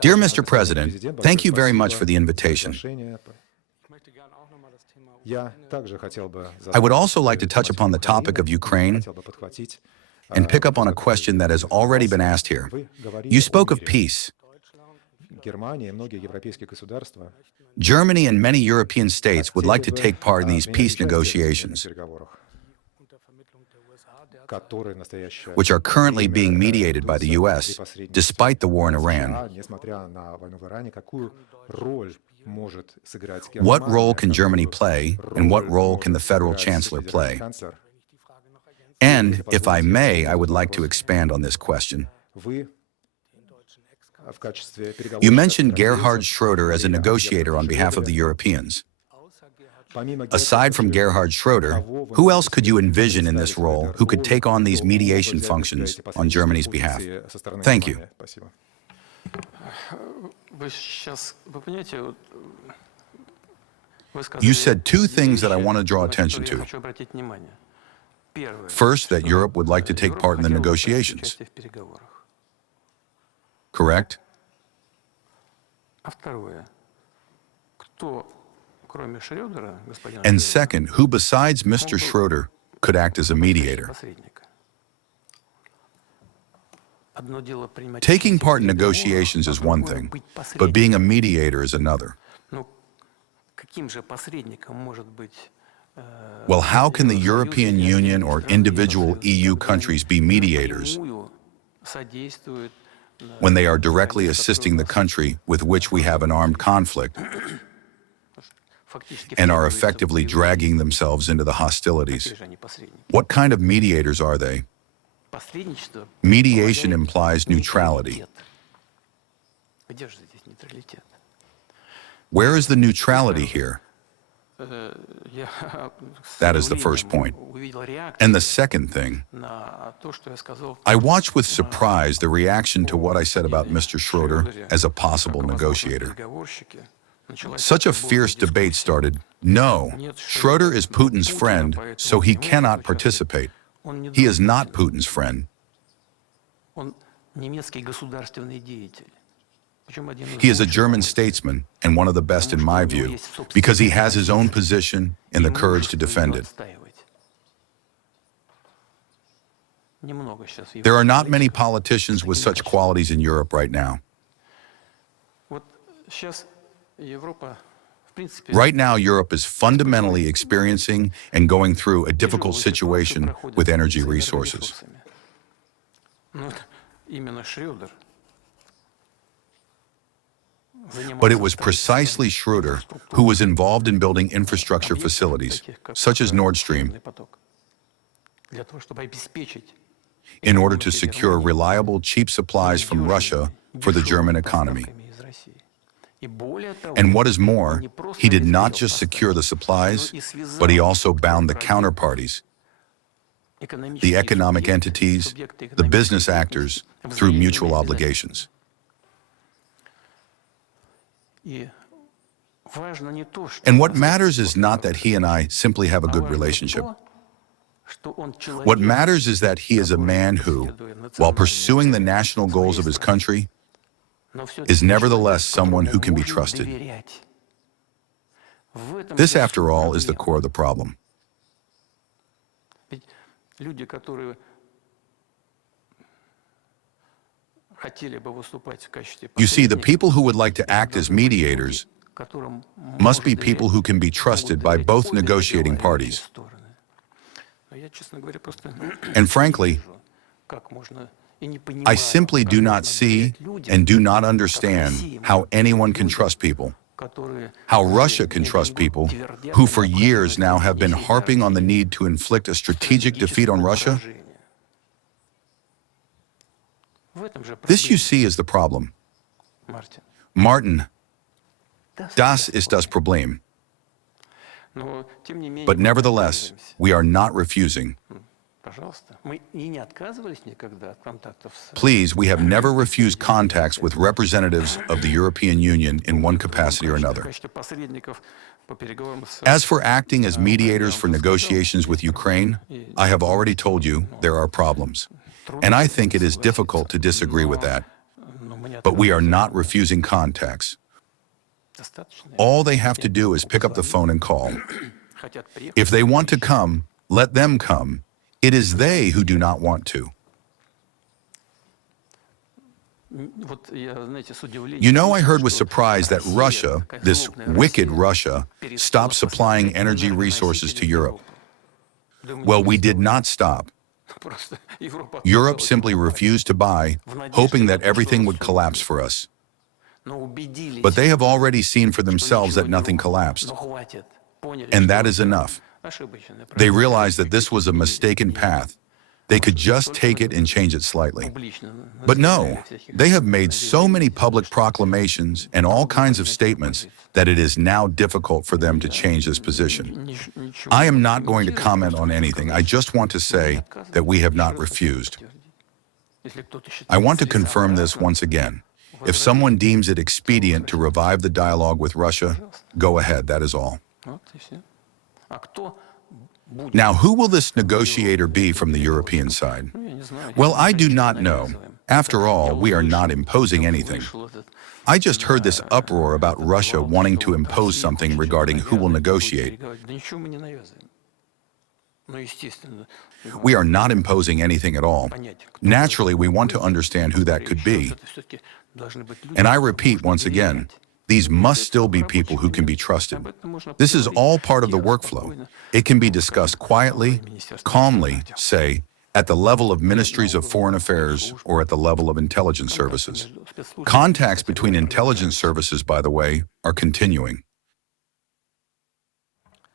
Dear Mr. President, thank you very much for the invitation. I would also like to touch upon the topic of Ukraine and pick up on a question that has already been asked here. You spoke of peace. Germany and many European states would like to take part in these peace negotiations, which are currently being mediated by the U.S., despite the war in Iran. What role can Germany play, and what role can the Federal Chancellor play? And, if I may, I would like to expand on this question. You mentioned Gerhard Schröder as a negotiator on behalf of the Europeans. Aside from Gerhard Schröder, who else could you envision in this role who could take on these mediation functions on Germany's behalf? Thank you. You said two things that I want to draw attention to. First, that Europe would like to take part in the negotiations. Correct? And second, who besides Mr. Schroeder could act as a mediator? Taking part in negotiations is one thing, but being a mediator is another. Well, how can the European Union or individual EU countries be mediators when they are directly assisting the country with which we have an armed conflict and are effectively dragging themselves into the hostilities? What kind of mediators are they? Mediation implies neutrality. Where is the neutrality here? That is the first point. And the second thing, I watched with surprise the reaction to what I said about Mr. Schroeder as a possible negotiator. Such a fierce debate started. No, Schroeder is Putin's friend, so he cannot participate. He is not Putin's friend. He is a German statesman, and one of the best in my view, because he has his own position and the courage to defend it. There are not many politicians with such qualities in Europe right now. Right now, Europe is fundamentally experiencing and going through a difficult situation with energy resources. But it was precisely Schroeder who was involved in building infrastructure facilities, such as Nord Stream, in order to secure reliable, cheap supplies from Russia for the German economy. And what is more, he did not just secure the supplies, but he also bound the counterparties, the economic entities, the business actors, through mutual obligations. And what matters is not that he and I simply have a good relationship. What matters is that he is a man who, while pursuing the national goals of his country, is nevertheless someone who can be trusted. This, after all, is the core of the problem. You see, the people who would like to act as mediators must be people who can be trusted by both negotiating parties. And frankly, I simply do not see and do not understand how anyone can trust people, how Russia can trust people who for years now have been harping on the need to inflict a strategic defeat on Russia. This, you see, is the problem. Martin, das ist das Problem. But nevertheless, we are not refusing. Please, we have never refused contacts with representatives of the European Union in one capacity or another. As for acting as mediators for negotiations with Ukraine, I have already told you there are problems. And I think it is difficult to disagree with that. but we are not refusing contacts. All they have to do is pick up the phone and call. If they want to come, let them come. It is they who do not want to. You know, I heard with surprise that Russia, this wicked Russia, stopped supplying energy resources to Europe. Well, we did not stop. Europe simply refused to buy, hoping that everything would collapse for us. But they have already seen for themselves that nothing collapsed. And that is enough. They realized that this was a mistaken path. They could just take it and change it slightly. But no, they have made so many public proclamations and all kinds of statements that it is now difficult for them to change this position. I am not going to comment on anything. I just want to say that we have not refused. I want to confirm this once again. If someone deems it expedient to revive the dialogue with Russia, go ahead, that is all. Now, who will this negotiator be from the European side? Well, I do not know. After all, we are not imposing anything. I just heard this uproar about Russia wanting to impose something regarding who will negotiate. We are not imposing anything at all. Naturally, we want to understand who that could be. And I repeat once again, these must still be people who can be trusted. This is all part of the workflow. It can be discussed quietly, calmly, say, at the level of ministries of foreign affairs or at the level of intelligence services. Contacts between intelligence services, by the way, are continuing.